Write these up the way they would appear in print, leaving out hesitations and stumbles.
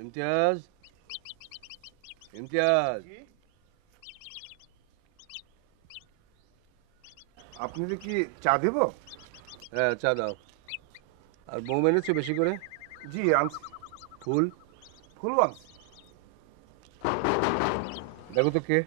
ইমতিয়াজ, ইমতিয়াজ, আপনাদের কি চা দেব? হ্যাঁ চা দাও। আর বউ এনেছো বেশি করে? জি আনছি। ফুল? ফুল আনছি। দেখো তো কে।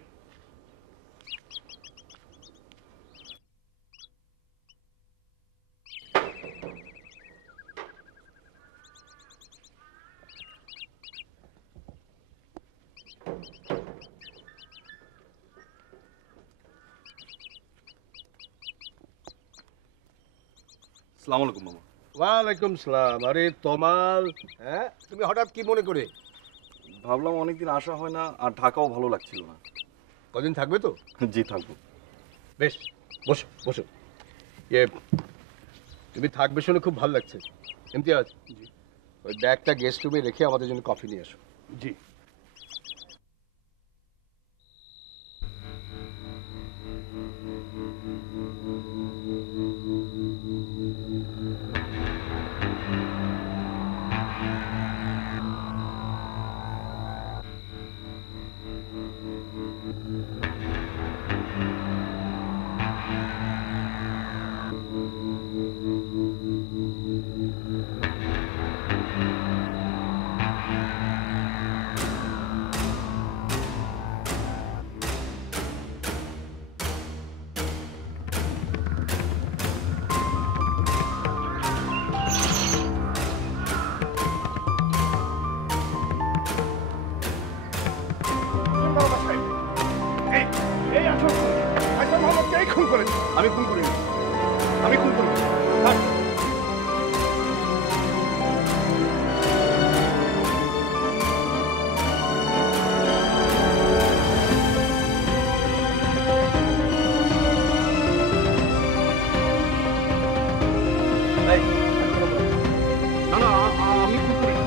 আসসালামু আলাইকুম মামা। ওয়ালাইকুম সালাম। আরে তমাল, হ্যাঁ তুমি হঠাৎ কি মনে করে? ভাবলাম অনেকদিন আসা হয় না, আর ঢাকাও ভালো লাগছিল না। কদিন থাকবে তো? জি থাকবো। বেশ, বসো বসো। ইয়ে, তুমি থাকবে শুনে খুব ভালো লাগছে। ইমতিয়াজ, ওই ব্যাগটা গেস্ট রুমে রেখে আমাদের জন্য কফি নিয়ে এসো। জি। আমি খুন করিনি, আমি খুন করিনি। না না, আমি খুন করিনি।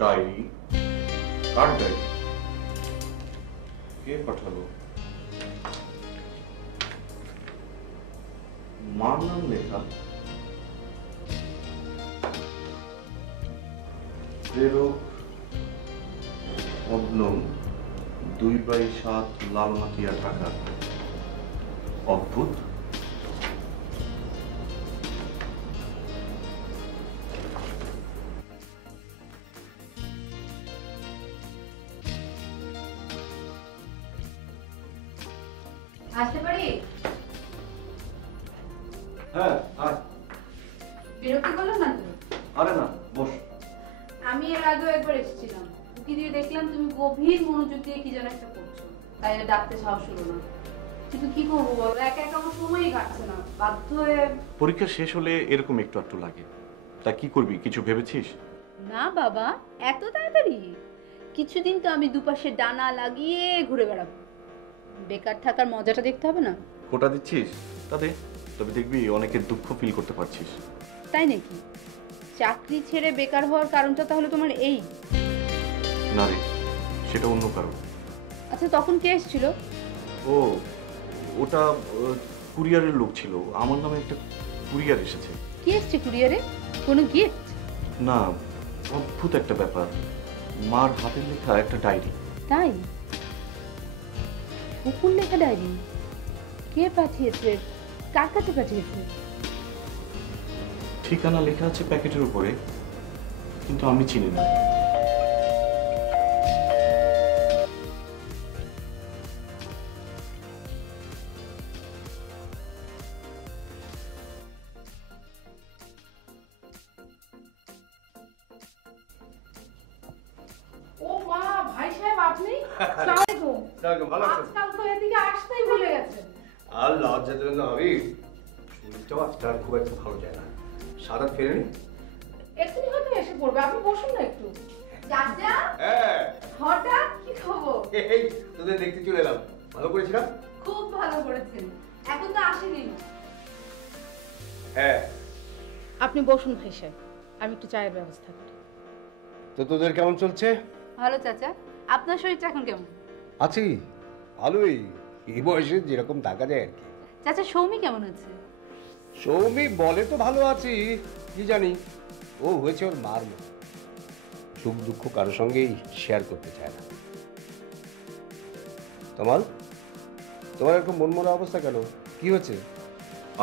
ডায়েরি? কার ডায়েরি? কে পাঠালো? মার নাম লেখা। 2/7 লালমাটিয়া, ঢাকা। অদ্ভুত। আসতে পারি? হ্যাঁ আয়। বিরক্তি করলাম না তো? আরে না, বস। আমি এর আগেও একবার এসেছিলাম, উকি দিয়ে দেখলাম তুমি গভীর মনোযোগ দিয়ে কি যেন একটা করছো, তাই আর ডাকতে সাহস হলো না। কিন্তু কি করবো বলো, একা একা আমার সময়ই কাটছে না, বাধ্য হয়ে। পরীক্ষা শেষ হলে এরকম একটু একটু লাগে। তা কি করবি, কিছু ভেবেছিস? না বাবা, এত তাড়াতাড়ি? কিছুদিন তো আমি দুপাশে ডানা লাগিয়ে ঘুরে বেড়াবো। বেকার থাকার মজাটা দেখতে হবে না? কোটা দিচ্ছিস? তা দে। তবে দেখবি অনেকের দুঃখ ফিল করতে পারছিস। তাই নাকি? চাকরি ছেড়ে বেকার হওয়ার কারণটা তাহলে তোমার এই? না রে, সেটা অন্য কারণ। আচ্ছা, তখন কে এসেছিল? ও, ওটা কুরিয়ারের লোক ছিল। আমার নামে একটা কুরিয়ার এসেছে। কি এসছে কুরিয়ারে? কোনো গিফট? না, অদ্ভুত একটা ব্যাপার। মার হাতের লেখা একটা ডায়েরি। তাই? কুকুর লেখা ডায়েরি? কে পাঠিয়েছে? কার কাছে পাঠিয়েছে? ঠিকানা লেখা আছে প্যাকেটের উপরে, কিন্তু আমি চিনি না। ও মা, ভাই সাহেব আপনি? আসসালামু আলাইকুম। ভালো আছেন? আজকাল তো এদিকে আসতেই ভুলে গেছেন। আর লজ্জা দেবেন না ভাবি, শরীরটাও আজকে আর খুব একটা ভালো যায় না। সাদা ফেরেনি? এক্ষুনি হয়তো এসে পড়বে, আপনি বসুন না একটু। চাচা, হ্যাঁ, হঠাৎ কি খবর? এই তোদের দেখতে চলে এলাম। ভালো করেছিলাম? খুব ভালো করেছেন। এখন তো আসেনি। হ্যাঁ। আপনি বসুন ভাই সাহেব, আমি একটু চায়ের ব্যবস্থা করি। তো তোদের কেমন চলছে? ভালো চাচা, আপনার শরীরটা এখন কেমন? আছি, ভালোই। এই বয়সে যেরকম থাকা যায় আর কি। চাচা, সৌমি কেমন আছে? সৌমি বলে তো ভালো আছি, কি জানি ও হয়েছে ওর মার মতো, সুখ দুঃখ কারোর সঙ্গেই শেয়ার করতে চায় না। তোমার তোমার এরকম মনমরা অবস্থা কেন? কি হচ্ছে?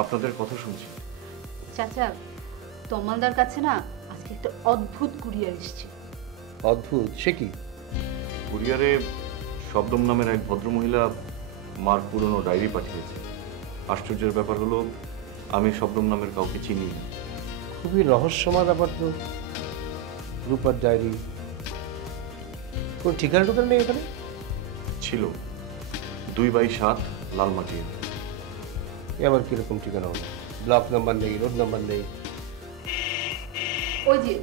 আপনাদের কথা শুনছি। চাচা, তমালদার কাছে না আজকে একটা অদ্ভুত কুরিয়ার এসেছে। অদ্ভুত? সে কি? কুরিয়ারে শব্দম নামের এক ভদ্রমহিলা মার পুরনো ডায়েরি পাঠিয়েছে। আশ্চর্যের ব্যাপার হলো, আমি শব্দম নামের কাউকে চিনি না। খুবই রহস্যময় ব্যাপার তো। রূপার ডায়েরি, কোন ঠিকানা টোকানা নেই এখানে? ছিল 2/7 লালমাটিয়া। এ আবার কিরকম ঠিকানা হলো? ব্লক নাম্বার নেই, রোড নাম্বার নেই। ওই যে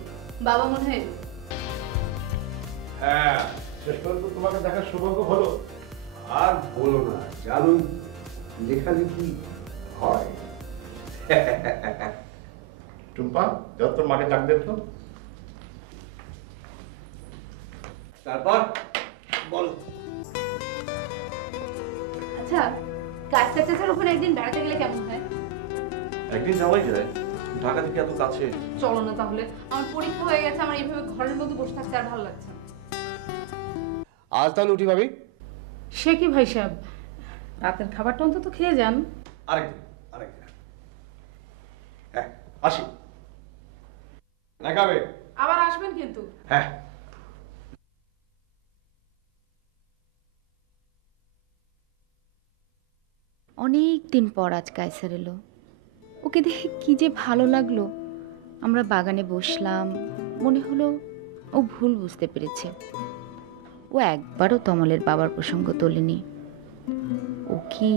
বাবা মনে হয়। হ্যাঁ, শেষ পর্যন্ত তোমাকে দেখার সৌভাগ্য হলো। আর বলো না, জানো লেখালেখি হয়। টুম্পা, যত তোর মাকে ডাক দেখতো। তারপর বলো। আচ্ছা, কাজটা চাচার ওখানে একদিন বেড়াতে গেলে কেমন হয়? একদিন যাওয়াই যায়, ঢাকা থেকে এত কাছে। চলো না তাহলে, আমার পরীক্ষা হয়ে গেছে, আমার এইভাবে ঘরের মধ্যে বসে থাকতে আর ভালো লাগছে না। আজ তাহলে উঠি ভাবি। সে কি ভাই সাহেব, রাতের খাবারটা অন্তত খেয়ে যান। আরেকদিন আরেকদিন। হ্যাঁ, আসি। দেখাবে। আবার আসবেন কিন্তু। হ্যাঁ। অনেক দিন পর আজ কায়সার এলো। ওকে দেখে কি যে ভালো লাগলো। আমরা বাগানে বসলাম, মনে হলো ও ভুল বুঝতে পেরেছে। ও একবারও তমলের বাবার প্রসঙ্গ তোলেনি। ও কি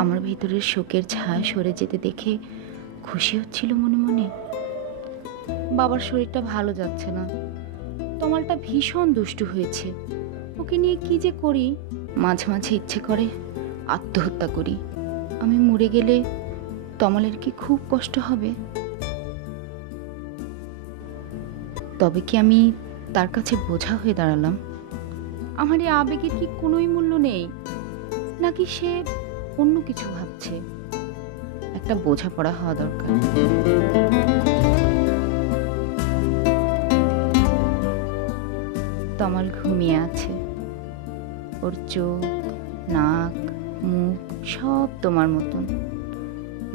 আমার ভিতরের শোকের ছায়া সরে যেতে দেখে খুশি হচ্ছিল মনে মনে? বাবার শরীরটা ভালো যাচ্ছে না, তমালটা ভীষণ দুষ্টু হয়েছে। ওকে নিয়ে কি যে করি, মাঝে মাঝে ইচ্ছে করে আত্মহত্যা করি। আমি মরে গেলে তমালের কি খুব কষ্ট হবে? তবে কি আমি তার কাছে বোঝা হয়ে দাঁড়ালাম? আমার এই আবেগের কি কোনোই মূল্য নেই, নাকি সে অন্য কিছু ভাবছে? একটা বোঝাপড়া হওয়া দরকার। তমাল ঘুমিয়ে আছে, ওর চোখ, নাক, মুখ সব তোমার মতন।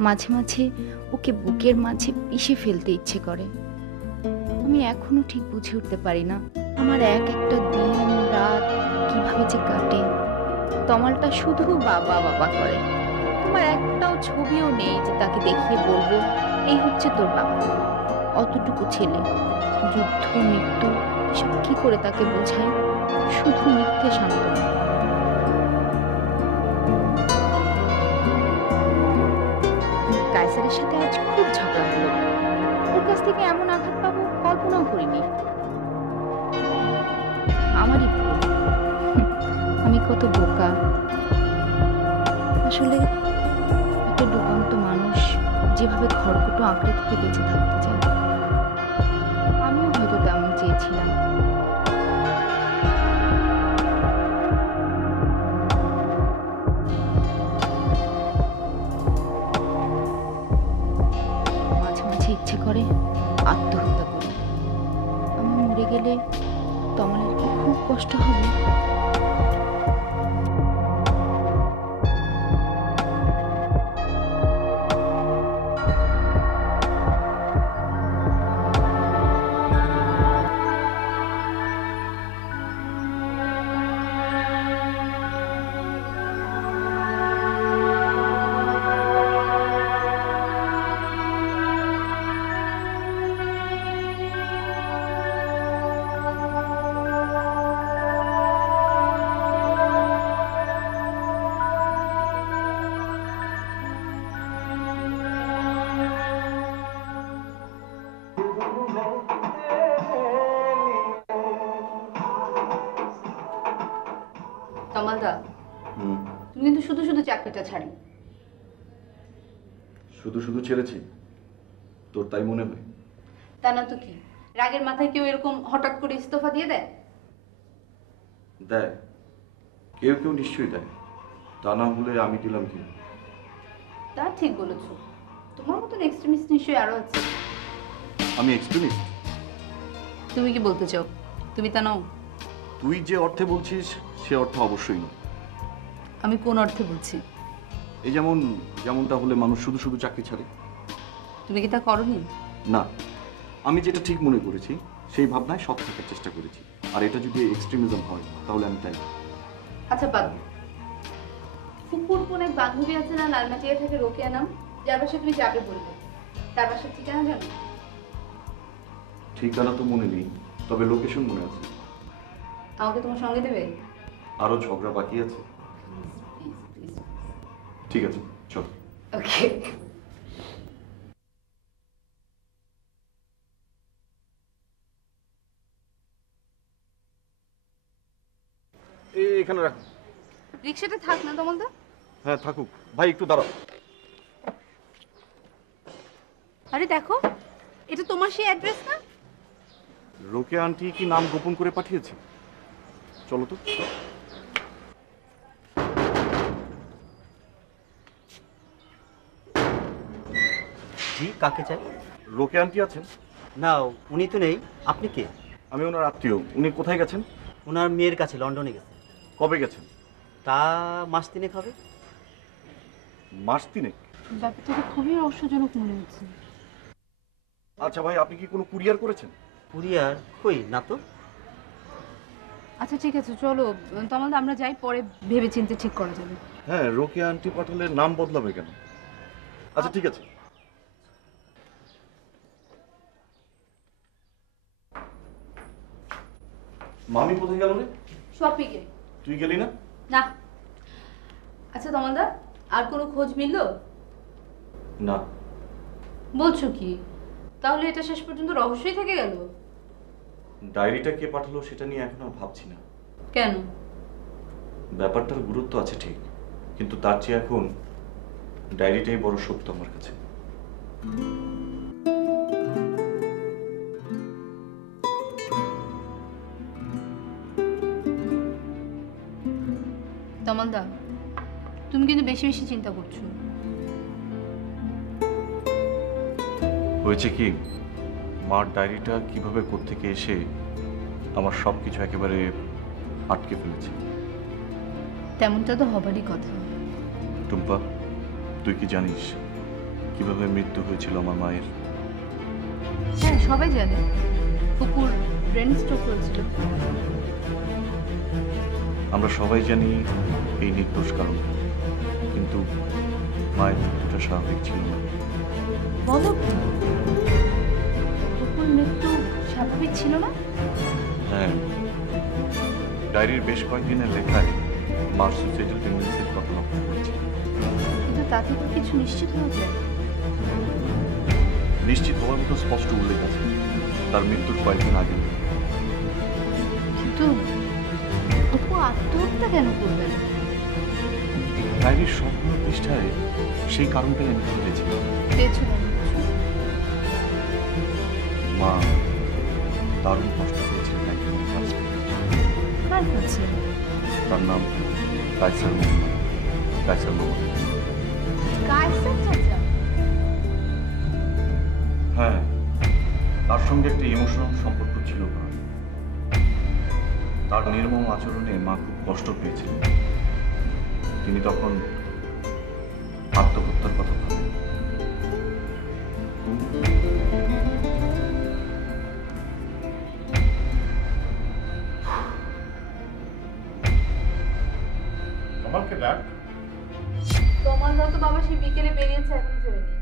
মাঝে মাঝে ওকে বুকের মাঝে পিষে ফেলতে ইচ্ছে করে। আমি এখনো ঠিক বুঝে উঠতে পারি না আমার এক একটা দিন রাত কিভাবে যে কাটে। তমালটা শুধু বাবা বাবা করে। আমার একটাও ছবিও নেই যে তাকে দেখিয়ে বলবো এই হচ্ছে তোর বাবা। অতটুকু ছেলে, যুদ্ধ মৃত্যু এসব কি করে তাকে বোঝায়? শুধু মিথ্যে সান্ত্বনা। কায়সারের সাথে আজ খুব ঝগড়া হলো। ওর কাছ থেকে এমন আঘাত পাবো কল্পনাও করিনি। আমারই ভুল, আমি কত বোকা। আসলে একটা ডুবন্ত মানুষ যেভাবে খড়কুটো আঁকড়ে ধরে বেঁচে থাকতে চায়, আমিও হয়তো তেমন চেয়েছিলাম। মাঝে মাঝে ইচ্ছে করে আত্মহত্যা করি। আমি মরে গেলে তমালের কি খুব কষ্ট হবে? তমালদা, তুমি কিন্তু শুধু শুধু চাকরিটা ছাড়ি। শুধু শুধু ছেড়েছি, তোর তাই মনে হয়? তা না তো কি, রাগের মাথায় কেউ এরকম হঠাৎ করে ইস্তফা দিয়ে দেয়? দেয়, কেউ কেউ নিশ্চয়ই দেয়, তা না হলে আমি দিলাম কি? তা ঠিক বলেছো, তোমার মতন এক্সট্রিমিস্ট নিশ্চয়ই আরো আছে। আমি এক্সট্রিমিস্ট? তুমি কি বলতে চাও? তুমি তা নাও। তুই যে অর্থে বলছিস সে অর্থ অবশ্যই না। আমি কোন অর্থে বলছি? এই যেমনটা হলে মানুষ শুধু শুধু চাকরি ছাড়ে। তুমি কি তা করনি? না, আমি যেটা ঠিক মনে করেছি সেই ভাবনায় সৎ থাকার চেষ্টা করেছি, আর এটা যদি এক্সট্রিমিজম হয় তাহলে আমি তাই। আচ্ছা বাদ, ফুকুর কোন এক বান্ধবী আছে না লালমাটিয়া থেকে, রোকেয়া নাম, যার বাসায় তুমি যাবে বলবে, তার বাসার ঠিকানা জানো? ঠিকানা তো মনে নেই, তবে লোকেশন মনে আছে। আমাকে তোমার সঙ্গে দেবে? আরো ঝগড়া বাকি আছে। ঠিক আছে, চল। ওকে। এখানে রাখ। রিক্সাটা থাক না তমালদা? হ্যাঁ থাকুক। ভাই একটু দাঁড়াও। আরে দেখো, এটা তোমার সেই অ্যাড্রেস না? রোকেয়া আন্টি কি নাম গোপন করে পাঠিয়েছে? চলো তো। জি, কাকে চাই? রোকেয়া আন্টি আছেন? না, উনি তো নেই। আপনি কে? আমি ওনার আত্মীয়। উনি কোথায় গেছেন? ওনার মেয়ের কাছে লন্ডনে গেছে। কবে গেছেন? তা মাস তিনেক হবে। মাস তিনেক? ব্যাপারটা খুবই রহস্যজনক মনে হচ্ছে। আচ্ছা ভাই, আপনি কি কোনো কুরিয়ার করেছেন? কুরিয়ার? কই না তো। আচ্ছা ঠিক আছে, চলো তমালদা আমরা যাই, পরে ভেবে চিন্তে ঠিক করা যাবে। হ্যাঁ, রোকেয়া আন্টি পাঠালে নাম বদলাবে কেন? আচ্ছা ঠিক আছে। মামি কোথায় গেল রে? শপিংয়ে। তুই গেলি না? না। আচ্ছা তমালদা, আর কোনো খোঁজ মিললো? না। বলছো কি? তাহলে এটা শেষ পর্যন্ত রহস্যই থেকে গেল? ডায়েরিটা কে পাঠালো সেটা নিয়ে এখন আর ভাবছি না। কেন? ব্যাপারটার গুরুত্ব আছে ঠিক, কিন্তু তার চেয়ে এখন ডায়েরিটাই বড় সত্য আমার কাছে। তমালদা, তুমি কিন্তু বেশি বেশি চিন্তা করছো। হয়েছে কি, মার ডায়েরিটা কিভাবে কোত্থেকে এসে আমার সব কিছু একেবারে আটকে ফেলেছে। তেমনটা তো হবারই কথা। টুম্পা, তুই কি জানিস কিভাবে মৃত্যু হয়েছিল আমার মায়ের? হ্যাঁ, সবাই জানে। ফুকুর ব্রেন স্ট্রোক হয়েছিল। আমরা সবাই জানি এই নির্দোষ কারণ, কিন্তু মায়ের মৃত্যুটা স্বাভাবিক ছিল না। বলো, ফুকুর মৃত্যু স্বাভাবিক ছিল না? হ্যাঁ, ডায়েরির বেশ কয়েকদিনের লেখায় মার সুইসাইডাল টেন্ডেন্সির কথা লক্ষ্য করেছি। কিন্তু তাতে তো কিছু নিশ্চিত হওয়া যায়। নিশ্চিত হওয়ার মতো স্পষ্ট উল্লেখ আছে তার মৃত্যুর কয়েকদিন আগে। কিন্তু ফুকু আত্মহত্যা কেন করবেন? ডায়েরির সম্পূর্ণ পৃষ্ঠায় সেই কারণটাই আমি খুঁজেছিলাম। পেয়েছিলেন কিছু? মা দারুণ কষ্ট পেয়েছিলেন একজনের কাছে। কার কাছে? তার নাম কায়সার মোহাম্মদ। কায়সার মোহাম্মদ। কায়সার চাচা? হ্যাঁ, তার সঙ্গে একটা ইমোশনাল সম্পর্ক ছিল না। তার নির্মম আচরণে মা খুব কষ্ট পেয়েছিলেন। তিনি তখন আত্মহত্যার কথা ভাবেন। তোমাকে ডাক। তোমার তো বাবা সেই বিকেলে বেরিয়েছে, এখন ফেরেনি।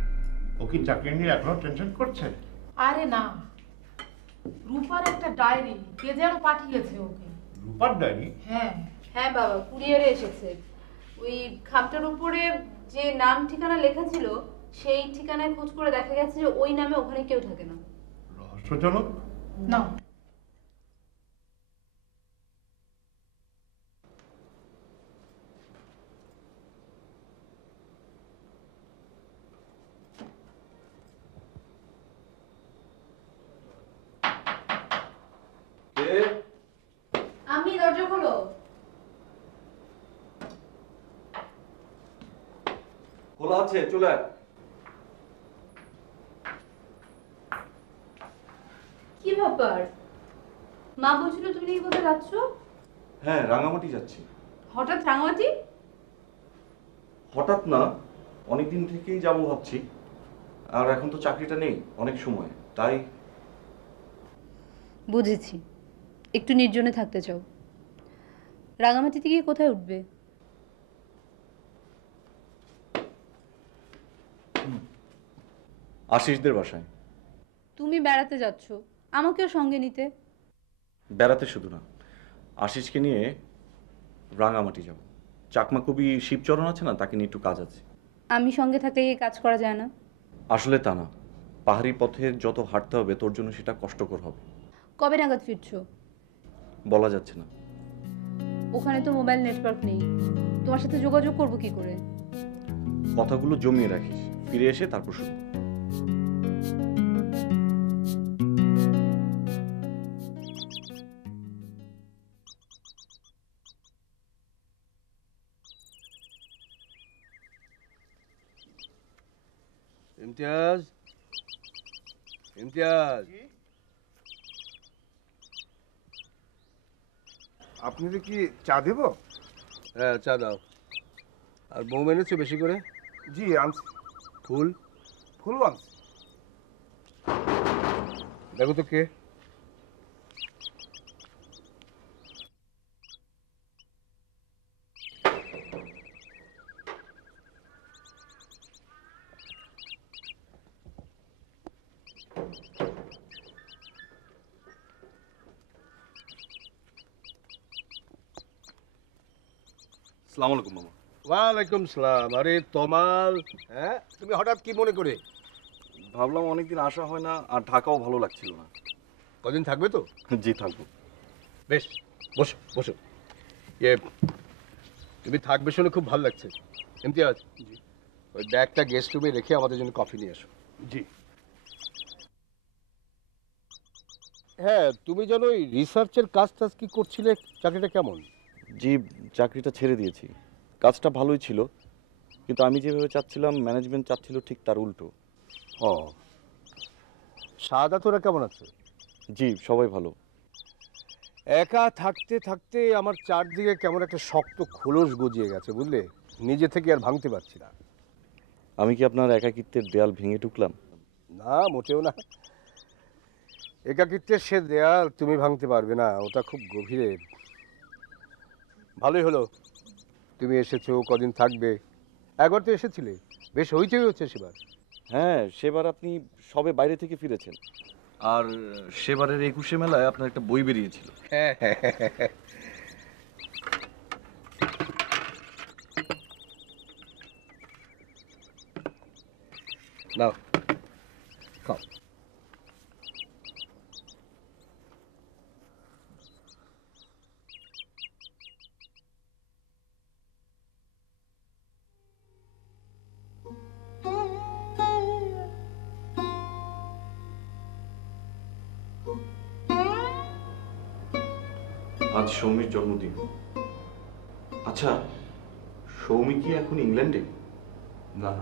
ও কি চাকরি নিয়ে এখনো টেনশন করছে? আরে না, রূপার একটা ডায়েরি কে যেন পাঠিয়েছে ওকে। রূপার ডায়েরি? হ্যাঁ, হ্যাঁ বাবা, কুরিয়ারে এসেছে। ওই খামটার উপরে যে নাম ঠিকানা লেখা ছিল সেই ঠিকানায় খোঁজ করে দেখা গেছে যে ওই নামে ওখানে কেউ থাকে না। রহস্যজনক। না আমি, দরজা খোলো। খোলা আছে, চলে আয়। কি ব্যাপার? মা বলছিল তুমি নাকি কোথায় যাচ্ছ? হ্যাঁ, রাঙামাটি যাচ্ছি। হঠাৎ রাঙামাটি? হঠাৎ না, অনেকদিন থেকেই যাবো ভাবছি। আর এখন তো চাকরিটা নেই, অনেক সময়, তাই। বুঝেছি, একটু নির্জনে থাকতে চাও। রাঙামাটিতে গিয়ে কোথায় উঠবে? আশিসদের বাসায়। তুমি বেড়াতে যাচ্ছ, আমাকেও সঙ্গে নিতে। বেড়াতে শুধু না, আশিসকে নিয়ে রাঙামাটি যাব। চাকমা কবি শিবচরণ আছে না, তাকে নিয়ে একটু কাজ আছে। আমি সঙ্গে থাকলে গিয়ে কাজ করা যায় না? আসলে তা না, পাহাড়ি পথে যত হাঁটতে হবে তোর জন্য সেটা কষ্টকর হবে। কবে নাগাদ ফিরছো? বলা যাচ্ছে না। ওখানে তো মোবাইল নেটওয়ার্ক নেই, তোমার সাথে যোগাযোগ করবো কি করে? কথাগুলো জমিয়ে রাখিস, ফিরে এসে তারপর শুরু। ইমতিয়াজ, ইমতিয়াজ, আপনাদের কি চা দেব? হ্যাঁ চা দাও। আর বউ এনেছো বেশি করে? জি আনছি। ফুল? ফুল আনছি। দেখো তো কে। আসসালামু আলাইকুম মামা। ওয়ালাইকুম সালাম। আরে তমাল, হ্যাঁ তুমি হঠাৎ কি মনে করে? ভাবলাম অনেকদিন আসা হয় না, আর ঢাকাও ভালো লাগছিল না। কদিন থাকবে তো? জি থাকবো। বেশ, বসো বসো। ইয়ে, তুমি থাকবে শুনে খুব ভালো লাগছে। ইমতিয়াজ, ওই ব্যাগটা গেস্ট রুমে রেখে আমাদের জন্য কফি নিয়ে এসো। জি। হ্যাঁ, তুমি যেন ওই রিসার্চের কাজ টাজ কি করছিলে, চাকরিটা কেমন? জি, চাকরিটা ছেড়ে দিয়েছি। কাজটা ভালোই ছিল, কিন্তু আমি যেভাবে চাচ্ছিলাম ম্যানেজমেন্ট চাচ্ছিল ঠিক তার উল্টো। ও, সাদা তোরা কেমন আছে? জি, সবাই ভালো। একা থাকতে থাকতে আমার চারদিকে কেমন একটা শক্ত খোলস গজিয়ে গেছে, বুঝলে? নিজে থেকে আর ভাঙতে পারছি না। আমি কি আপনার একাকিত্বের দেয়াল ভেঙে ঢুকলাম? না, মোটেও না। একাকিত্বের সে দেয়াল তুমি ভাঙতে পারবে না, ওটা খুব গভীরের। ভালোই হলো তুমি এসেছো, কদিন থাকবে। একবার তো এসেছিলে, বেশ হইতেই হচ্ছে সেবার। হ্যাঁ, সেবার আপনি সবে বাইরে থেকে ফিরেছেন। আর সেবারের 21শে মেলায় আপনার একটা বই বেরিয়েছিল। হ্যাঁ হ্যাঁ, নাও খাও। আজ সৌমির জন্মদিন। আচ্ছা, সৌমি কি এখন ইংল্যান্ডে? না,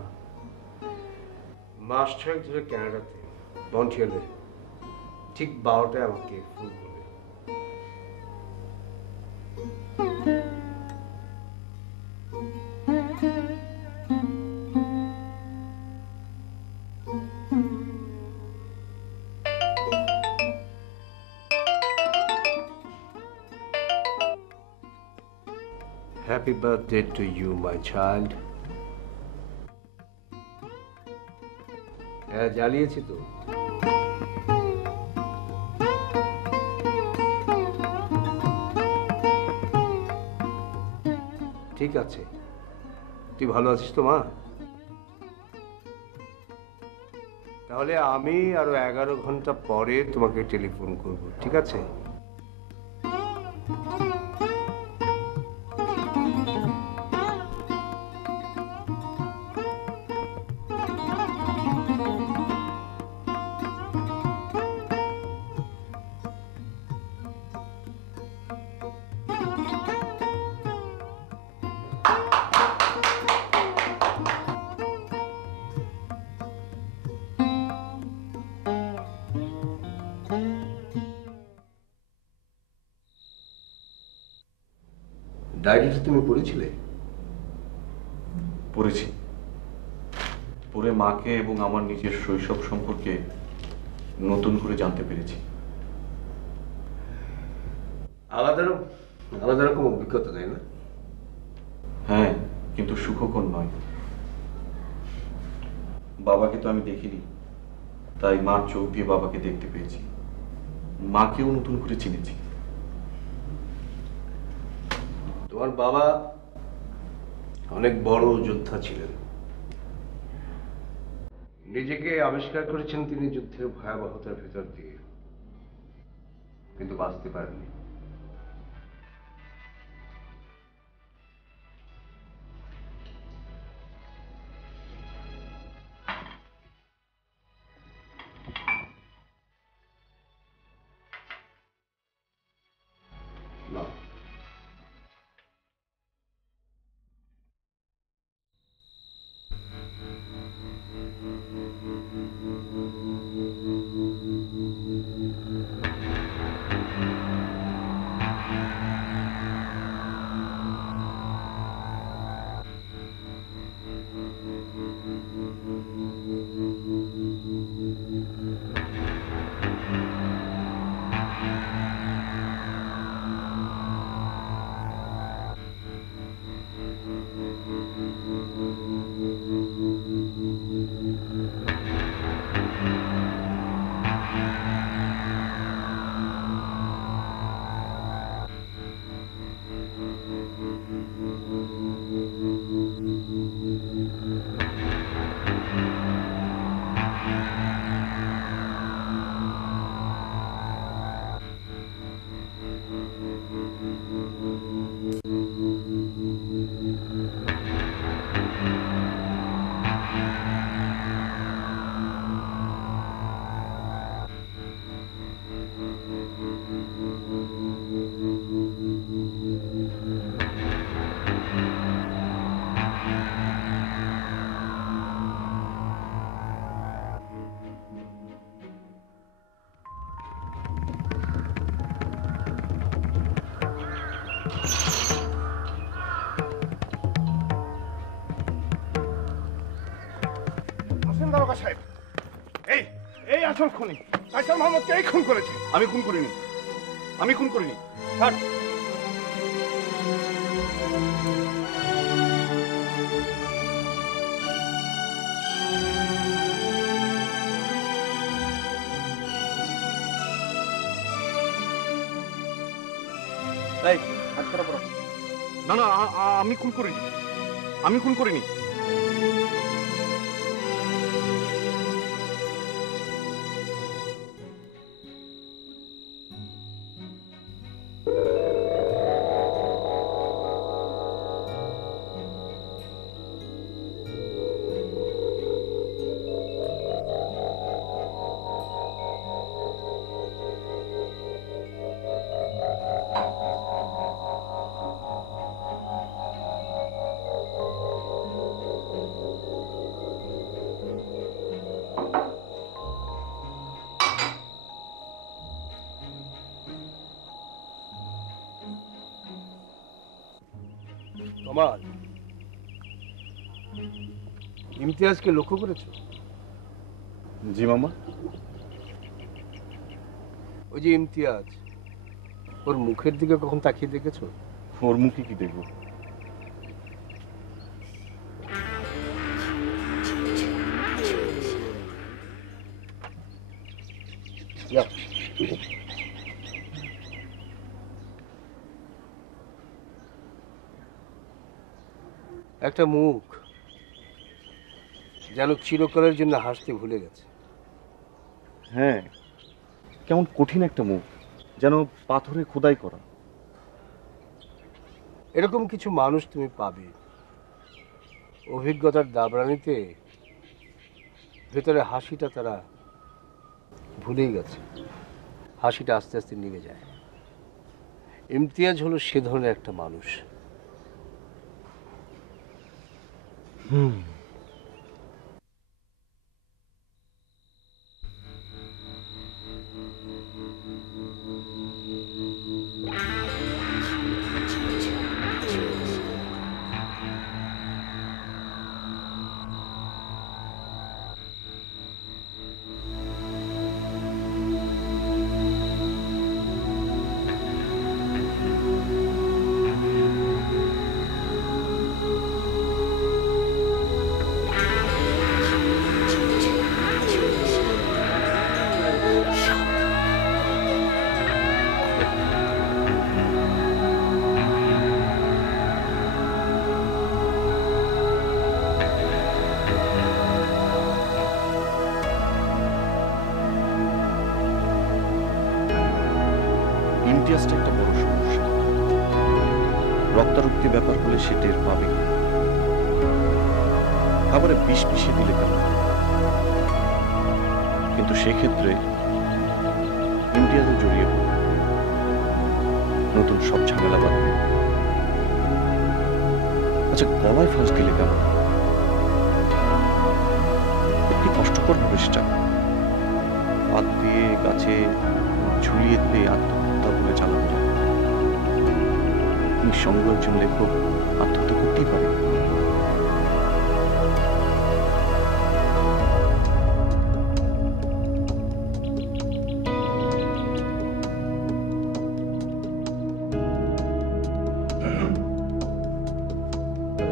মাস ছয়েক ধরে ক্যানাডাতে, মন্ট্রিয়ালে। ঠিক 12টায় আমাকে ফোন করবে। Happy birthday to you, my child. হ্যাঁ, জ্বালিয়েছি তো। ঠিক আছে, তুই ভালো আছিস তো মা? তাহলে আমি আরো 11 ঘন্টা পরে তোমাকে টেলিফোন করব, ঠিক আছে? ডায়েরিটা তুমি পড়েছিলে? পড়েছি। পড়ে মাকে এবং আমার নিজের শৈশব সম্পর্কে নতুন করে জানতে পেরেছি। আলাদা আলাদা রকম অভিজ্ঞতা, তাই না? হ্যাঁ, কিন্তু সুখকর নয়। বাবাকে তো আমি দেখিনি, তাই মার চোখ দিয়ে বাবাকে দেখতে পেয়েছি। মাকেও নতুন করে চিনেছি। তোমার বাবা অনেক বড় যোদ্ধা ছিলেন। নিজেকে আবিষ্কার করেছেন তিনি যুদ্ধের ভয়াবহতার ভেতর দিয়ে, কিন্তু বাঁচতে পারেননি। না, দারোগা সাহেব, এই এই আসল খুনি কায়সার মোহাম্মদকে এই খুন করেছে। আমি খুন করিনি, আমি খুন করিনি। ছাড়। এই হাত করা পড়ো। না না, আমি খুন করিনি, আমি খুন করিনি। কামাল, ইমতিয়াজকে লক্ষ্য করেছো? জি মামা। ওই যে ইমতিয়াজ, ওর মুখের দিকে কখন তাকিয়ে দেখেছো? ওর মুখে কি দেখবো? যাও। একটা মুখ যেন চিরকালের জন্য হাসতে ভুলে গেছে। হ্যাঁ, কেমন কঠিন একটা মুখ, যেন পাথরে খোদাই করা। এরকম কিছু মানুষ তুমি পাবে, অভিজ্ঞতার দাবরানিতে ভেতরে হাসিটা তারা ভুলেই গেছে, হাসিটা আস্তে আস্তে নিভে যায়। ইমতিয়াজ হলো সে ধরনের একটা মানুষ। ইমতিয়াজটা একটা বড় সমস্যা। রক্তারক্তি ব্যাপার হলে সে টের পাবে, খাবারে বিষ মিশিয়ে দিলে কেমন? কিন্তু সেক্ষেত্রে ইমতিয়াজও জড়িয়ে পড়বে, নতুন সব ঝামেলা বাঁধবে। আচ্ছা, গলায় ফাঁস দিলে কেমন? কি কষ্টকর হবে সেটা? হাত দিয়ে গাছে ঝুলিয়ে দিলে আত্মহত্যা বলে চালানো যায়। নিঃসঙ্গ একজন লেখক আত্মহত্যা করতেই পারে।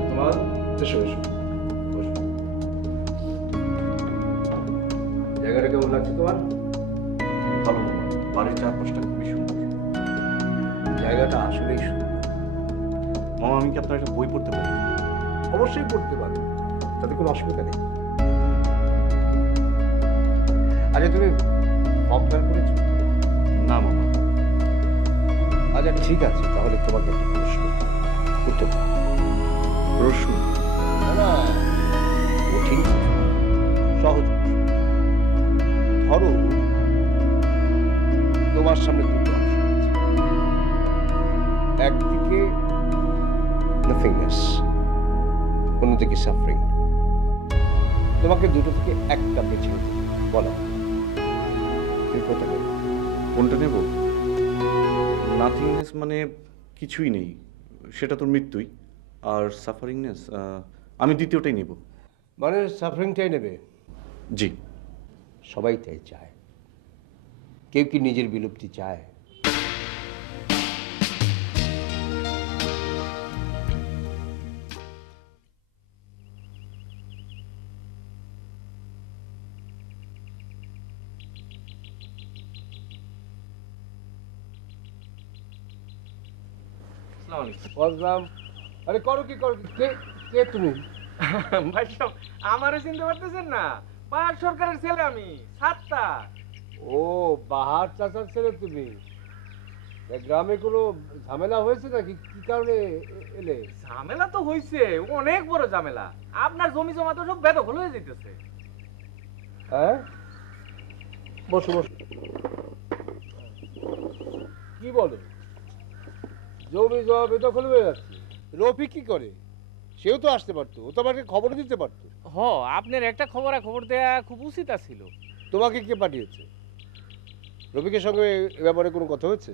তোমার এসো এসো, বসো। জায়গাটা কেমন লাগছে তোমার? ভালো, বাড়ির চারপাশটা খুবই সুন্দর। জায়গাটা আসলেই সুন্দর। মামা, আমি কি আপনার একটা বই পড়তে পারি? অবশ্যই পড়তে পারো, তাতে কোনো অসুবিধা নেই। আচ্ছা, তুমি ফর্ম করেছো? না মামা। আচ্ছা ঠিক আছে, তাহলে তোমাকে একটা প্রশ্ন উত্তর দাও। প্রশ্ন? না না, কঠিন কিছু না, সহজ প্রশ্ন। ধরো তোমার সামনে দুটো অপশন আছে, একদিকে নথিংনেস, অন্যদিকে সাফারিং। তোমাকে দুটো থেকে একটা বেছে নিতে হবে। বলো তুমি কোনটা নেবে? কোনটা নেব? নাথিংনেস মানে কিছুই নেই, সেটা তোর মৃত্যুই। আর সাফারিংনেস, আমি দ্বিতীয়টাই নেব। মানে সাফারিংটাই নেবে? জি। সবাই তাই চায়, কেউ কি নিজের বিলুপ্তি চায়? বললাম, আরে করো কি করো কি? কে কে তুমি? ভাই সাহেব, আমারে চিনতে পারতেছেন না? পাহাড় সরকারের ছেলে আমি, সাতটা। ও, বাহার চাচার ছেলে তুমি? তা গ্রামে কোনো ঝামেলা হয়েছে নাকি? কি কারণে এলে? ঝামেলা তো হইছে, অনেক বড় ঝামেলা। আপনার জমি জমা তো সব বেদখল হয়ে যেতেছে। হ্যাঁ, বসো বসো। কি বলো, জমি জমা বেদখল হয়ে যাচ্ছে? রফিক কি করে? সেও তো আসতে পারতো, ও তো আমাকে খবর দিতে পারতো। হ, আপনার একটা খবর দেয়া খুব উচিত ছিল। তোমাকে কে পাঠিয়েছে? রফিকের সঙ্গে এ ব্যাপারে কোনো কথা হয়েছে?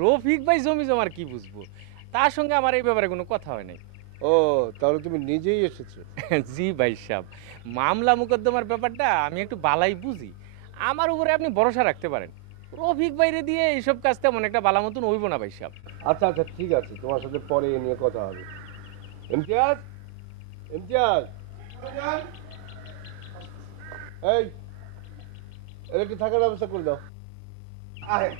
রফিক ভাই জমি জমার কি বুঝবো, তার সঙ্গে আমার এই ব্যাপারে কোনো কথা হয় নাই। ও তাহলে তুমি নিজেই এসেছো? জি ভাই সাহেব, মামলা মোকদ্দমার ব্যাপারটা আমি একটু বালাই বুঝি, আমার উপরে আপনি ভরসা রাখতে পারেন। রফিক বাইরে দিয়ে এইসব কাজ তেমন একটা বালা মতন হইব না ভাই সাহেব। আচ্ছা আচ্ছা ঠিক আছে, তোমার সাথে পরে এ নিয়ে কথা হবে। ইমতিয়াজ, ইমতিয়াজ, এই এর একটু থাকার ব্যবস্থা করে দাও। আরে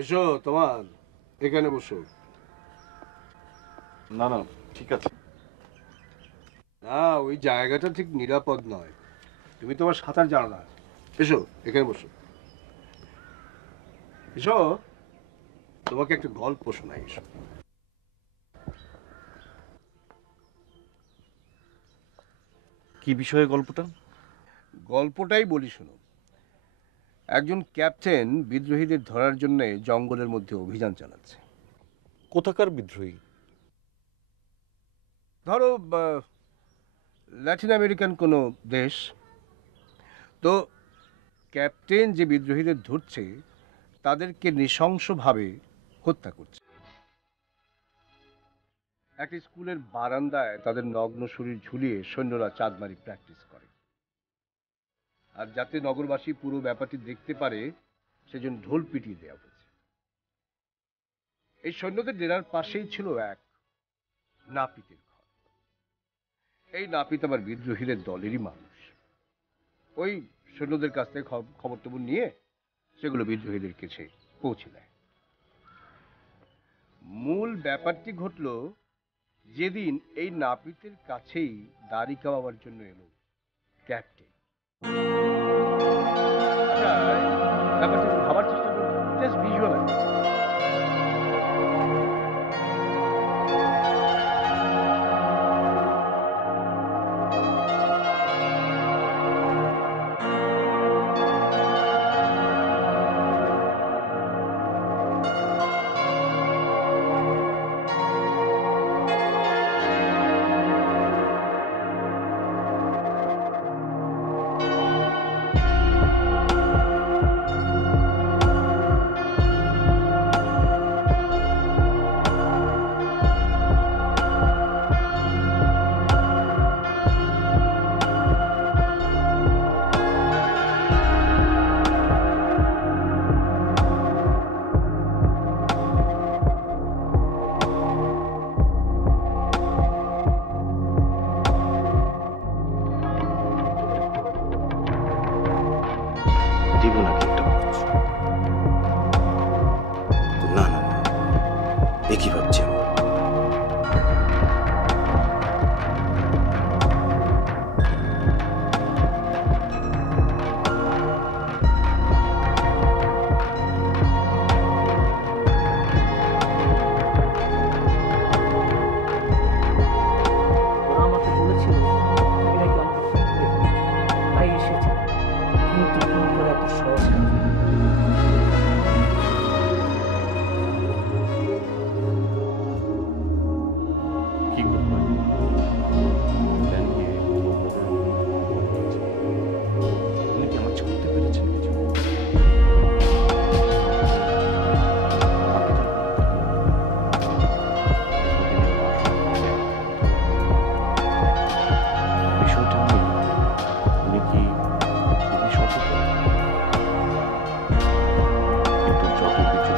এসো তোমার, এখানে বসো। না না, ঠিক আছে। না, ওই জায়গাটা ঠিক নিরাপদ নয়, তুমি তোমার সাঁতার জানো না। এসো এখানে বসো। এসো, তোমাকে একটা গল্প শোনাই। এসো। কি বিষয়ে গল্পটা? গল্পটাই বলি শোনো। একজন ক্যাপ্টেন বিদ্রোহীদের ধরার জন্য জঙ্গলের মধ্যে অভিযান চালাচ্ছে। কোথাকার বিদ্রোহী? ধরো ল্যাটিন আমেরিকান কোনো দেশ। তো ক্যাপ্টেন যে বিদ্রোহীদের ধরছে তাদেরকে নৃশংসভাবে হত্যা করছে। একটা স্কুলের বারান্দায় তাদের নগ্ন শরীর ঝুলিয়ে সৈন্যরা চাঁদমারি প্র্যাকটিস করে। আর যাতে নগরবাসী পুরো ব্যাপারটি দেখতে পারে সেজন্য ঢোল পিটিয়ে দেওয়া হয়েছে। এই সৈন্যদের ডেরার পাশেই ছিল এক নাপিতের ঘর। এই নাপিত আবার বিদ্রোহীদের দলেরই মানুষ। ওই সৈন্যদের কাছ থেকে খবর টবর নিয়ে সেগুলো বিদ্রোহীদের কাছে পৌঁছে দেয়। মূল ব্যাপারটি ঘটল যেদিন এই নাপিতের কাছেই দাড়ি কামাবার জন্য এলো ক্যাপ্টেন। আচ্ছা, ব্যাপারটা একটু ভাবার চেষ্টা করুন, জাস্ট ভিজুয়ালাইজ। দিব নাকি একটা খোঁজ? না না না, এ কি ভাবছি আমি? ওরা আমাকে বলেছিল তুমি নাকি আমাকে ফোন করে ফেলো। তাই এসেছে, কিন্তু ফোন করে এত সহজ না। কি করবো? প্ল্যান কি বড় রকম গল্প আছে? উনি কি আমার ছাড়তে পেরেছেন কিছু? বিষয়টা কি? উনি কি খুবই সচেতন? কিন্তু যত কিছু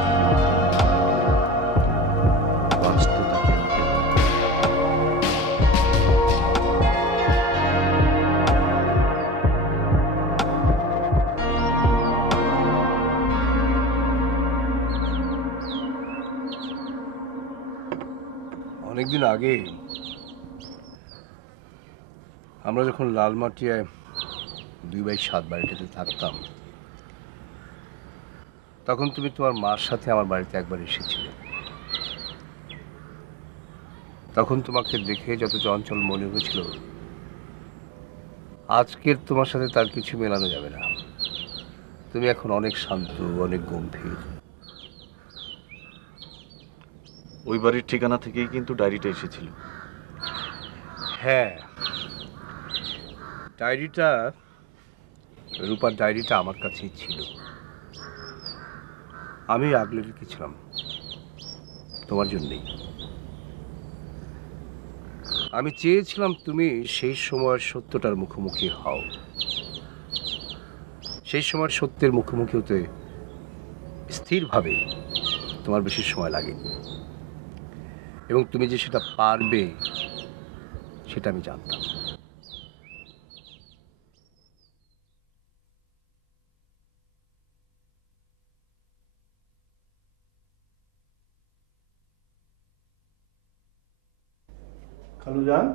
বাঁচতে তাকে নিতে হবে। অনেকদিন আগে আমরা যখন লালমাটিয়ায় 2/7 বাড়িটাতে থাকতাম, তখন তুমি তোমার মার সাথে আমার বাড়িতে একবার এসেছিলে। তখন তোমাকে দেখে যত চঞ্চল মনে হয়েছিল, আজকের তোমার সাথে তার কিছু মেলানো যাবে না। তুমি এখন অনেক শান্ত, অনেক গম্ভীর। ওই বাড়ির ঠিকানা থেকেই কিন্তু ডায়েরিটা এসেছিল। হ্যাঁ, ডায়েরিটা, রূপার ডায়েরিটা আমার কাছেই ছিল। আমি আগলে রেখেছিলাম তোমার জন্যেই। আমি চেয়েছিলাম তুমি সেই সময়ের সত্যটার মুখোমুখি হও। সেই সময়ের সত্যের মুখোমুখি হতে স্থিরভাবে তোমার বেশি সময় লাগেনি, এবং তুমি যে সেটা পারবে সেটা আমি জানতাম। খালুজান,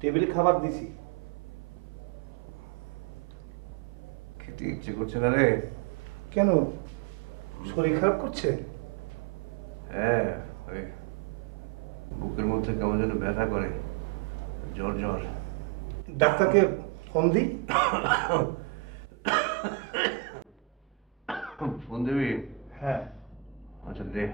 টেবিলে খাবার দিছি। খেতে ইচ্ছে করছে না রে। কেন, শরীর খারাপ করছে? হ্যাঁ, ওই বুকের মধ্যে কেমন যেন ব্যথা করে, জ্বর জ্বর। ডাক্তারকে ফোন দিই। ফোন দিবি? হ্যাঁ। আচ্ছা দে।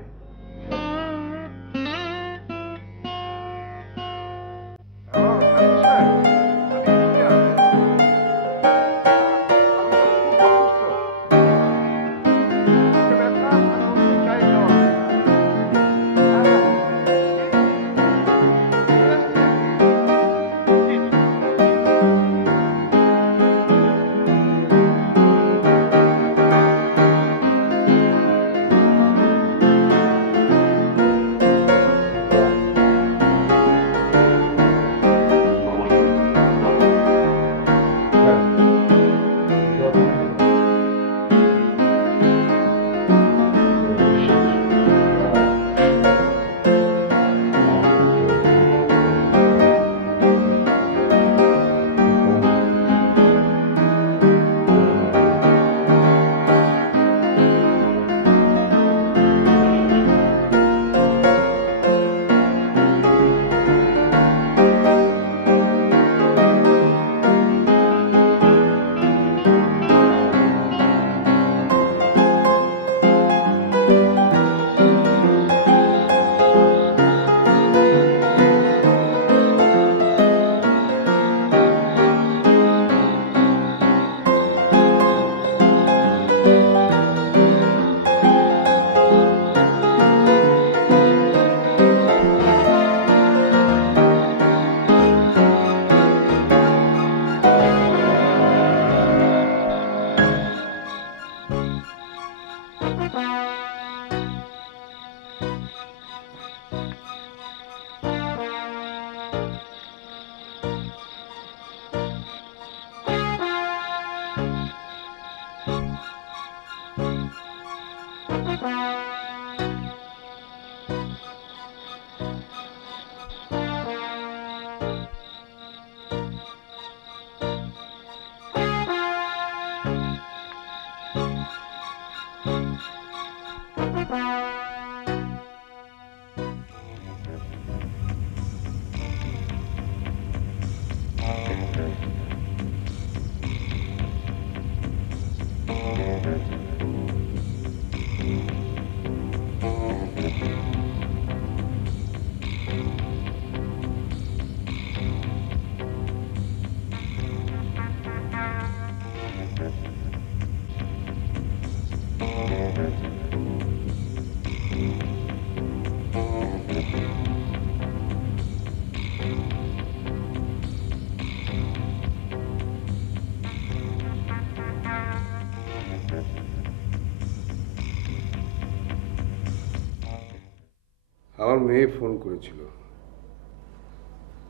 আমার মেয়ে ফোন করেছিল,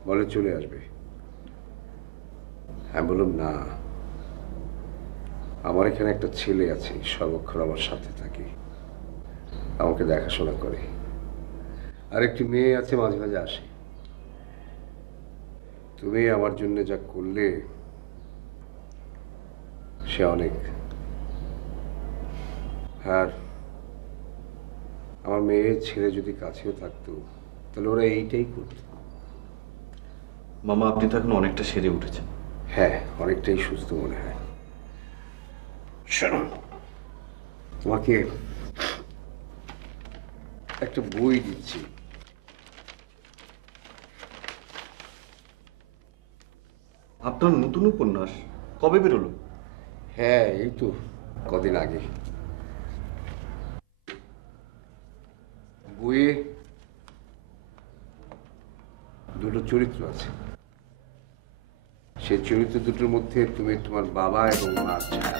বলে চলে আসবে। আমি বললাম না, আমার এখানে একটা ছেলে আছে, সর্বক্ষণ আমার সাথে থাকে, আমাকে দেখাশোনা করে, আর একটি মেয়ে আছে মাঝে মাঝে আসে। তুমি আমার জন্য যা করলে সে অনেক। আর আমার মেয়ের ছেলে যদি কাছেও থাকতো তাহলে ওরা এইটাই করত। মামা, আপনি তো এখন অনেকটা সেরে উঠেছেন। হ্যাঁ, অনেকটাই সুস্থ মনে হয়। শোনো, তোমাকে একটা বই দিচ্ছি। আপনার নতুন উপন্যাস কবে বেরোলো? হ্যাঁ, এই তো কদিন আগে। বইয়ে দুটো চরিত্র আছে, সেই চরিত্র দুটোর মধ্যে তুমি তোমার বাবা এবং মার ছায়া।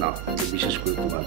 না, বিশেষ করে তোমার